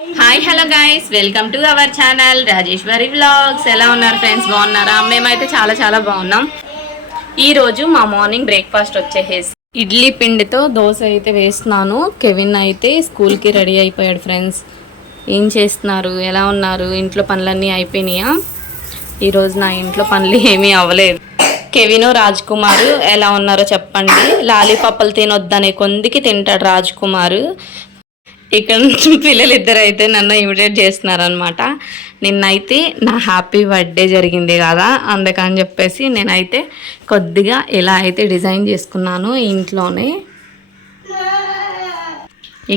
Hi hello guys, welcome to our channel Rajeshwari vlogs. ఎలా ఉన్నారు friends? బాగున్నారా? మేమైతే చాలా చాలా బాగున్నాం. ఈరోజు మా మార్నింగ్ బ్రేక్ఫాస్ట్ వచ్చేసి ఇడ్లీ పిండితో దోశ అయితే వేస్తున్నాను. కెవిన్ అయితే స్కూల్కి రెడీ అయిపోయాడు. ఫ్రెండ్స్, ఏం చేస్తున్నారు? ఎలా ఉన్నారు? ఇంట్లో పనులన్నీ అయిపోయినాయా? ఈరోజు నా ఇంట్లో పనులు ఏమీ అవ్వలేదు. కెవిన్ రాజ్ కుమార్ ఎలా ఉన్నారో చెప్పండి. లాలీపాపలు తినొద్దనే కొందికి తింటాడు రాజ్ కుమార్. ఇక్కడ పిల్లలు ఇద్దరు అయితే నన్ను ఇమిటేట్ చేస్తున్నారనమాట. నిన్నైతే నా హ్యాపీ బర్త్డే జరిగింది కదా, అందుకని చెప్పేసి నేనైతే కొద్దిగా ఇలా అయితే డిజైన్ చేసుకున్నాను ఇంట్లోనే.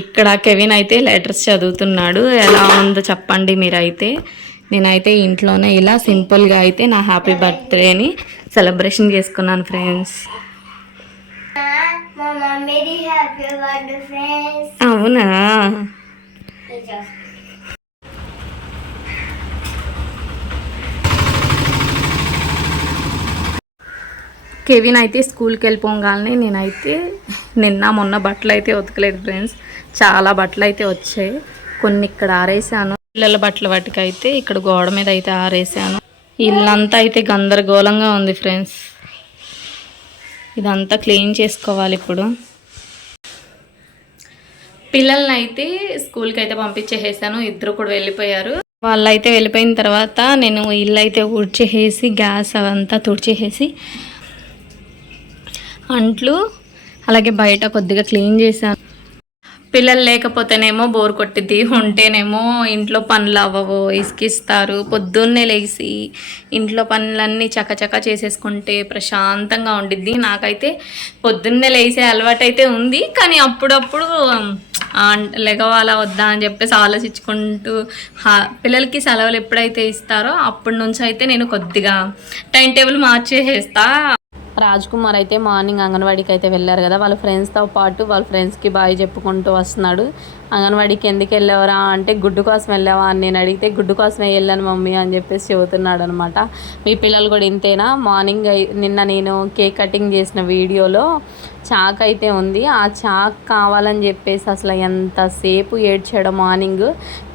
ఇక్కడ కెవిన్ అయితే లెటర్స్ చదువుతున్నాడు. ఎలా ఉందో చెప్పండి మీరైతే. నేనైతే ఇంట్లోనే ఇలా సింపుల్గా అయితే నా హ్యాపీ బర్త్డేని సెలబ్రేషన్ చేసుకున్నాను ఫ్రెండ్స్. అవునా? కెవిన్ అయితే స్కూల్కి వెళ్ళిపోగానే నేనైతే మొన్న బట్టలు అయితే ఉతకలేదు ఫ్రెండ్స్. చాలా బట్టలు అయితే వచ్చాయి. కొన్ని ఇక్కడ ఆరేసాను. పిల్లల బట్టల వాటికైతే ఇక్కడ గోడ మీద అయితే ఆరేసాను. ఇల్లంతా అయితే గందరగోళంగా ఉంది ఫ్రెండ్స్. ఇదంతా క్లీన్ చేసుకోవాలి ఇప్పుడు. పిల్లల్ని అయితే స్కూల్కి అయితే పంపించేసాను. ఇద్దరు కూడా వెళ్ళిపోయారు. వాళ్ళు అయితే వెళ్ళిపోయిన తర్వాత నేను ఇల్లు అయితే ఊడ్చేసి గ్యాస్ అవంతా తుడిచేసి అంట్లు అలాగే బయట కొద్దిగా క్లీన్ చేశాను. పిల్లలు లేకపోతేనేమో బోర్ కొట్టిద్ది, ఉంటేనేమో ఇంట్లో పనులు అవ్వవు, ఇసుకిస్తారు. పొద్దున్నే లేచి ఇంట్లో పనులన్నీ చకచక చేసేసుకుంటే ప్రశాంతంగా ఉండిద్ది. నాకైతే పొద్దున్నే లేచే అలవాటు అయితే ఉంది, కానీ అప్పుడప్పుడు లెగవాలా వద్దా అని చెప్పేసి ఆలోచించుకుంటూ పిల్లలకి సెలవులు ఎప్పుడైతే ఇస్తారో అప్పటి నుంచి అయితే నేను కొద్దిగా టైం టేబుల్ మార్చేసేస్తా. రాజ్ కుమార్ అయితే మార్నింగ్ అంగన్వాడీకి అయితే వెళ్ళారు కదా, వాళ్ళ ఫ్రెండ్స్తో పాటు వాళ్ళ ఫ్రెండ్స్కి బాయ్ చెప్పుకుంటూ వస్తున్నాడు. అంగన్వాడీకి ఎందుకు వెళ్ళావరా అంటే గుడ్డు కోసం వెళ్ళావా అని నేను అడిగితే గుడ్డు కోసమే వెళ్ళాను మమ్మీ అని చెప్పేసి చెబుతున్నాడు అనమాట. మీ పిల్లలు కూడా ఇంతేనా? మార్నింగ్ నిన్న నేను కేక్ కటింగ్ చేసిన వీడియోలో చాక్ అయితే ఉంది. ఆ చాక్ కావాలని చెప్పేసి అసలు ఎంతసేపు ఏడ్చాడు మార్నింగ్.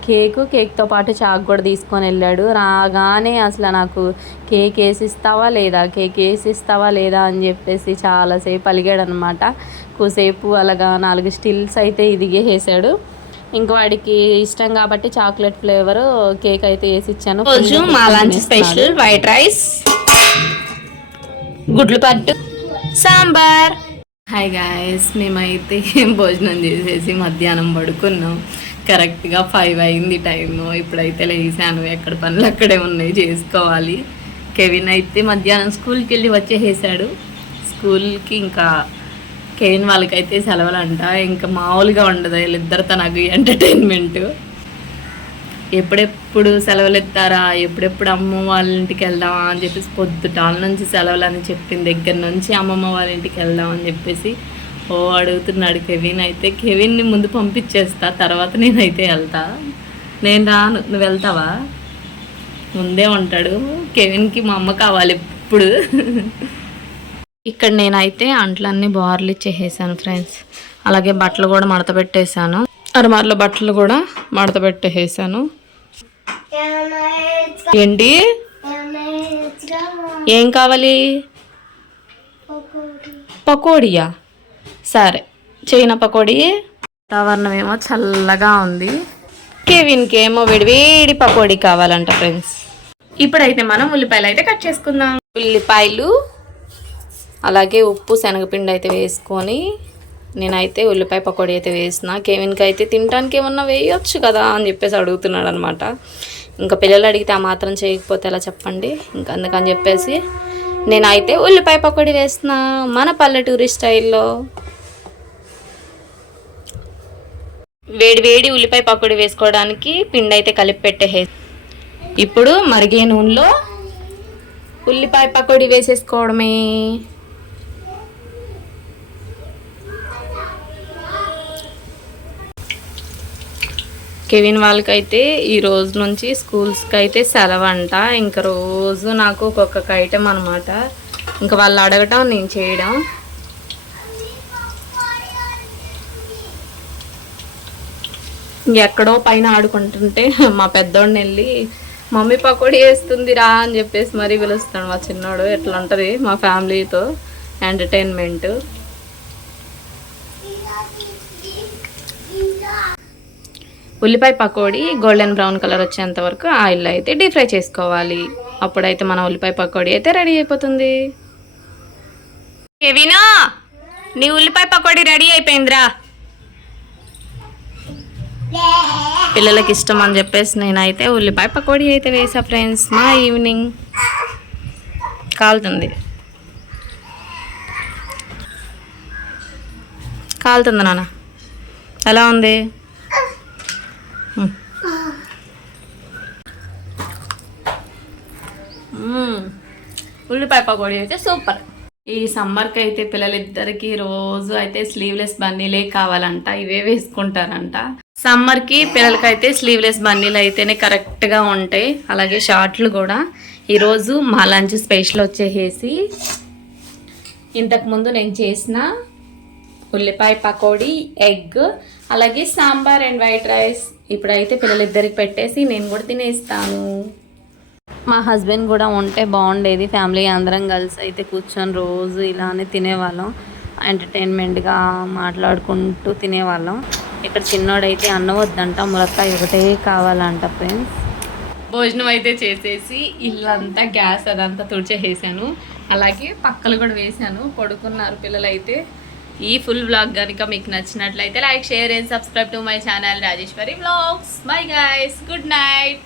కేక్తో పాటు చాక్ కూడా తీసుకొని వెళ్ళాడు. రాగానే అసలు నాకు కేక్ వేసిస్తావా లేదా అని చెప్పేసి చాలాసేపు అలిగాడు అనమాట. కూసేపు అలాగా 4 స్టిల్స్ అయితే ఇదిగేసాడు. ఇంకా వాడికి ఇష్టం కాబట్టి చాక్లెట్ ఫ్లేవర్ కేక్ అయితే వేసి ఇచ్చాను. మా లంచ్ స్పెషల్ వైట్ రైస్, గుడ్లు పట్టు, సాంబార్. హాయ్ గాయస్, మేమైతే భోజనం చేసేసి మధ్యాహ్నం పడుకున్నాం. కరెక్ట్గా 5 అయింది టైము. ఇప్పుడైతే లేసాను. ఎక్కడ పనులు అక్కడే ఉన్నాయి, చేసుకోవాలి. కెవిన్ అయితే మధ్యాహ్నం స్కూల్కి వెళ్ళి వచ్చేసాడు. స్కూల్కి ఇంకా కెవిన్ వాళ్ళకైతే సెలవులంట. ఇంకా మామూలుగా ఉండదు వీళ్ళిద్దరితో నాకు ఎంటర్టైన్మెంట్. ఎప్పుడెప్పుడు సెలవులు ఎత్తారా, ఎప్పుడెప్పుడు అమ్మమ్మ వాళ్ళ ఇంటికి వెళ్దామా అని చెప్పేసి పొద్దుటాల నుంచి సెలవులు అని చెప్పిన దగ్గర నుంచి అమ్మమ్మ వాళ్ళ ఇంటికి వెళ్దామని చెప్పేసి అడుగుతున్నాడు కెవిన్. అయితే కెవిన్ని ముందు పంపించేస్తా, తర్వాత నేనైతే వెళ్తా. నేను రాను, నువ్వు వెళ్తావా? ముందే ఉంటాడు. కెవిన్కి మా అమ్మ కావాలి ఇప్పుడు. ఇక్కడ నేనైతే అంట్లన్నీ బార్లు ఇచ్చేసాను ఫ్రెండ్స్. అలాగే బట్టలు కూడా మడత పెట్టేశాను. అరమార్లో బట్టలు కూడా మడత పెట్టేసాను. ఏంటి ఏం కావాలి? పకోడియా? సరే, చైనా పకోడీ. వాతావరణం ఏమో చల్లగా ఉంది. కెవిన్కి ఏమో వేడి పకోడీ కావాలంట ఫ్రెండ్స్. ఇప్పుడైతే మనం ఉల్లిపాయలు అయితే కట్ చేసుకుందాం. ఉల్లిపాయలు అలాగే ఉప్పు శనగపిండి అయితే వేసుకొని నేనైతే ఉల్లిపాయ పకోడీ అయితే వేసిన. కెవిన్కి అయితే తినడానికి ఏమన్నా వేయొచ్చు కదా అని చెప్పేసి అడుగుతున్నాడు అనమాట. ఇంకా పిల్లలు అడిగితే ఆ మాత్రం చేయకపోతే ఎలా చెప్పండి. ఇంకా అందుకని చెప్పేసి నేనైతే ఉల్లిపాయ పకోడీ వేస్తున్నా మన పల్లెటూరి స్టైల్లో. వేడి ఉల్లిపాయ పకోడీ వేసుకోవడానికి పిండి అయితే కలిపి పెట్టేసే. ఇప్పుడు మరిగే నూనెలో ఉల్లిపాయ పకోడీ వేసేసుకోవడమే. కెవిన్ వాళ్ళకైతే ఈ రోజు నుంచి స్కూల్స్కి అయితే సెలవు అంట. ఇంకా రోజు నాకు ఒక్కొక్క ఐటెం అనమాట. ఇంకా వాళ్ళు అడగటం నేను చేయడం. ఎక్కడో పైన ఆడుకుంటుంటే మా పెద్దోడిని వెళ్ళి మమ్మీ పకోడీ వేస్తుంది రా అని చెప్పేసి మరీ పిలుస్తాడు మా చిన్నోడు. ఎట్లా ఉంటుంది మా ఫ్యామిలీతో ఎంటర్టైన్మెంట్. ఉల్లిపాయ పకోడీ గోల్డెన్ బ్రౌన్ కలర్ వచ్చేంత వరకు ఆయిల్లో అయితే డీప్ ఫ్రై చేసుకోవాలి. అప్పుడైతే మన ఉల్లిపాయ పకోడీ అయితే రెడీ అయిపోతుంది. కేవినా, నీ ఉల్లిపాయ పకోడీ రెడీ అయిపోయిందిరా. పిల్లలకి ఇష్టం అని చెప్పేసి నేనైతే ఉల్లిపాయ పకోడీ అయితే వేసా ఫ్రెండ్స్. మా ఈవినింగ్ కాలుతుంది నాన్న. ఎలా ఉంది? ఉల్లిపాయ పకోడీ అయితే సూపర్. ఈ సమ్మర్కి అయితే పిల్లలిద్దరికి రోజు అయితే స్లీవ్లెస్ బన్నీలే కావాలంట, ఇవే వేసుకుంటారంట. సమ్మర్కి పిల్లలకైతే స్లీవ్లెస్ బన్నీలు అయితేనే కరెక్ట్గా ఉంటాయి. అలాగే షార్ట్లు కూడా. ఈరోజు మా లంచ్ స్పెషల్ వచ్చేసి ఇంతకుముందు నేను చేసిన ఉల్లిపాయ పకోడీ, ఎగ్, అలాగే సాంబార్ అండ్ వైట్ రైస్. ఇప్పుడైతే పిల్లలిద్దరికి పెట్టేసి నేను కూడా తినేస్తాను. మా హస్బెండ్ కూడా ఉంటే బాగుండేది. ఫ్యామిలీ అందరం కలిసి అయితే కూర్చొని రోజు ఇలానే తినేవాళ్ళం. ఎంటర్టైన్మెంట్గా మాట్లాడుకుంటూ తినేవాళ్ళం. ఇక్కడ చిన్నోడైతే అన్నం వద్దంట, ములక్కాయ ఒకటే కావాలంట ఫ్రెండ్స్. భోజనం అయితే చేసేసి ఇల్లంతా గ్యాస్ అదంతా తుడిచేసాను. అలాగే పక్కలు కూడా వేసాను. పడుకున్నారు పిల్లలైతే. ఈ ఫుల్ వ్లాగ్ కనుక మీకు నచ్చినట్లయితే like, share and subscribe to my channel Rajeshwari vlogs. Bye guys, good night.